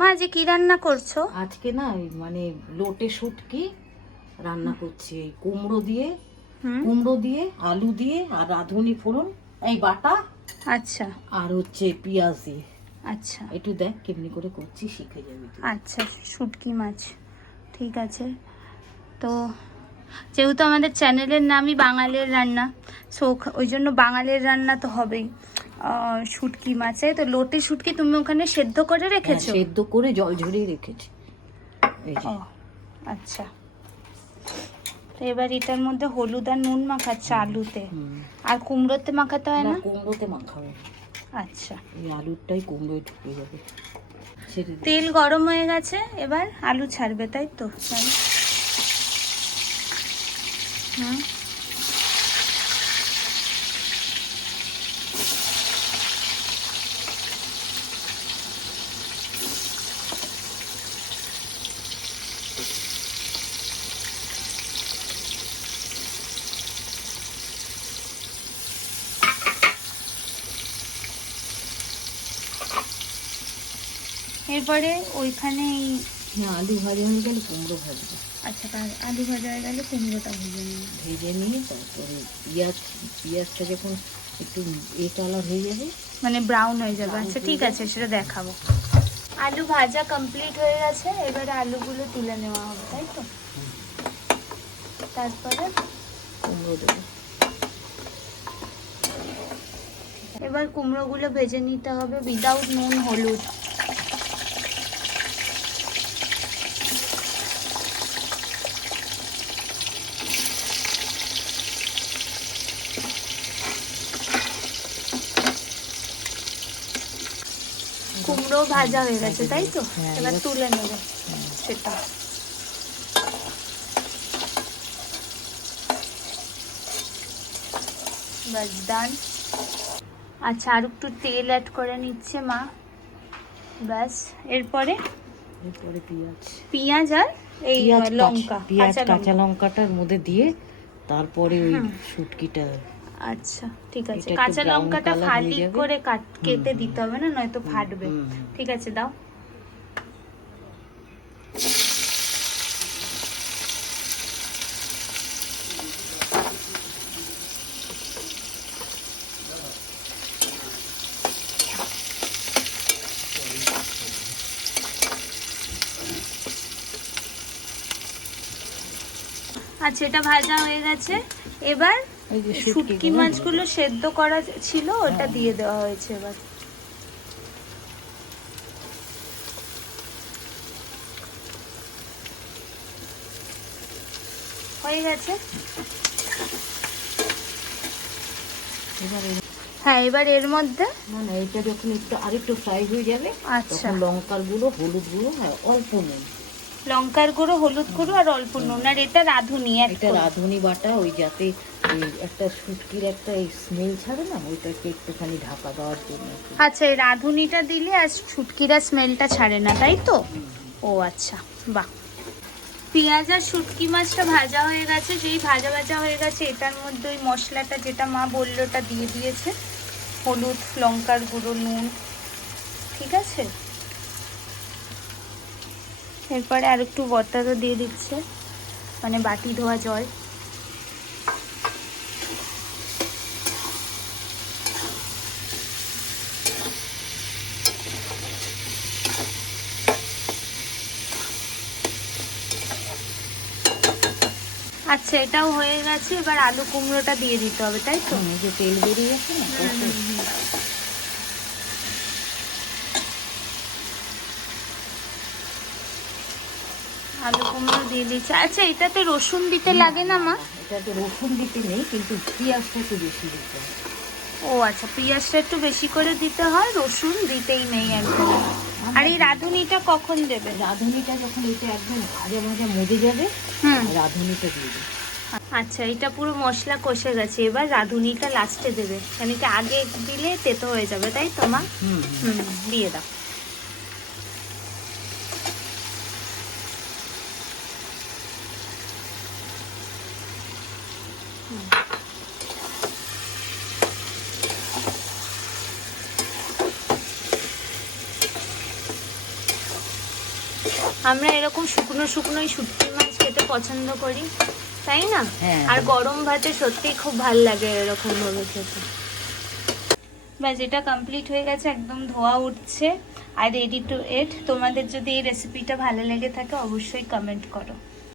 মা যে কি রান্না করছো? আজকে না মানে লোটে শুটকি রান্না করছি, এই কুমড়ো দিয়ে আলু দিয়ে আর রাঁধুনি ফোড়ন এই বাটা, আচ্ছা আর হচ্ছে পেঁয়াজ দিয়ে। আচ্ছা একটু দেখ কেমনি করে করছি, শিখে যাবি তুই। আচ্ছা, শুটকি মাছ, ঠিক আছে। তো যেহেতু আমাদের চ্যানেলের নামই বাঙালির রান্না, সো ওই জন্য বাঙালির রান্না তো হবেই। শুটকি মাছ, তো লোটে শুটকি তুমি ওখানে সেদ্ধ করে হ্যাঁ, রেখেছো? সেদ্ধ করে জল ঝরিয়ে রেখেছি এই যে। ও আচ্ছা, তো এবার এটার মধ্যে হলুদ আর নুন মাখাচ্ছে আলুতে, আর কুমড়োতে মাখাতে হয় না, না? কুমড়োতে মাখাবে। আচ্ছা, এই আলুটাই কুমড়োয় ঢুকে যাবে। ছেড়ে দে। তেল গরম হয়ে গেছে, এবার আলু ছাড়বে, তাই তো? হুম, এরপরে ওইখানে হ্যাঁ, আলু ভাজা হয়ে গেলে কুমড়ো ভাজবে। আচ্ছা, আলু ভাজা হয়ে গেলে কুমড়োটা ভেজে নিয়ে তারপরে পেঁয়াজটা যখন একটু কালার হয়ে যাবে, মানে ব্রাউন হয়ে যাবে। আচ্ছা ঠিক আছে, সেটা দেখাবো। আলু ভাজা কমপ্লিট হয়ে গেছে, এবারে আলুগুলো তুলে নেওয়া হবে, তাই তো? তারপরে কুমড়ো দেবো। এবার কুমড়োগুলো ভেজে নিতে হবে উইদাউট নুন হলুদ। কুমড়ো ভাজা হয়ে গেছে, তাই তো? এবার তুলে নেবে সেটা। বাস ডান। আচ্ছা, আর একটু তেল অ্যাড করে নিচ্ছে মা, ব্যাস। এরপরে পেঁয়াজ আর এই লঙ্কা, কাঁচা লঙ্কাটার মধ্যে দিয়ে তারপরে ওই শুটকিটা। আচ্ছা ঠিক আছে, কাঁচা লঙ্কাটা ফালি করে কেটে দিতে হবে না, নয়তো ফাটবে। ঠিক আছে, দাও। আচ্ছা, এটা ভাজা হয়ে গেছে। এবার শুটকি মাছগুলো সেদ্ধ করা ছিল, ওটা দিয়ে দেওয়া হয়েছে। এবার হয়ে গেছে। হ্যাঁ, এবার এর মধ্যে না, এটা যখন একটু আরেকটু ফ্রাই হয়ে যাবে, আচ্ছা, তখন লঙ্কার গুঁড়ো, হলুদ গুঁড়ো আর অল্প নুন। লঙ্কার গুঁড়ো, হলুদ গুঁড়ো আর অল্প নুন, আর এটা রাঁধুনি। এটা রাঁধুনি বাটা, ওই যাতে একটা শুটকির একটা স্মেল ছাড়ে না, ওইটাকে একটুখানি ঢাকা দেওয়ার জন্য। আচ্ছা, এই রাঁধুনিটা দিলে আর শুটকিরা স্মেলটা ছাড়ে না, তাই তো? ও আচ্ছা, বাহ। পেঁয়াজ আর শুটকি মাছটা ভাজা হয়ে গেছে। যেই ভাজা ভাজা হয়ে গেছে, এটার মধ্যে ওই মশলাটা যেটা মা বললো ওটা দিয়ে দিয়েছে, হলুদ, লঙ্কার গুঁড়ো, নুন। ঠিক আছে, এরপরে আর একটু বত্তাটা দিয়ে দিচ্ছে, মানে বাটি ধোয়া জল। আচ্ছা, এটাও হয়ে গেছে। এবার আলু কুমড়োটা দিয়ে দিতে হবে, তাই তো? এই যে তেল বেরিয়ে গেছে না, আলু কুমড়ো দিয়ে দিচ্ছে। আচ্ছা, এটাতে রসুন দিতে লাগে না মা? এটাতে রসুন দিতে নেই, কিন্তু পেঁয়াজটা একটু বেশি দিতে হয়। ও আচ্ছা, পেঁয়াজটা একটু বেশি করে দিতে হয়, রসুন দিতেই নেই একদম। আর এই রাঁধুনিটা কখন দেবে? রাঁধুনিটা যখন এটা একদম ভাজা ভাজা মজে যাবে, রাঁধুনিটা দিয়ে দেবে। আচ্ছা, এটা পুরো মশলা কষে গেছে, এবার রাঁধুনিটা লাস্টে দেবে, মানে কি আগে দিলে তেতো হয়ে যাবে, তাই তো মা? দিয়ে দাও। আমরা এরকম শুকনো শুকনোই শুটকি মাছ খেতে পছন্দ করি, তাই না? হ্যাঁ। আর গরম ভাতে সত্যিই খুব ভাল লাগে এরকম ভাবে খেতে। ব্যাস, এটা কমপ্লিট হয়ে গেছে, একদম ধোয়া উঠছে আর রেডি টু ইট। তোমাদের যদি এই রেসিপিটা ভালো লেগে থাকে অবশ্যই কমেন্ট করো।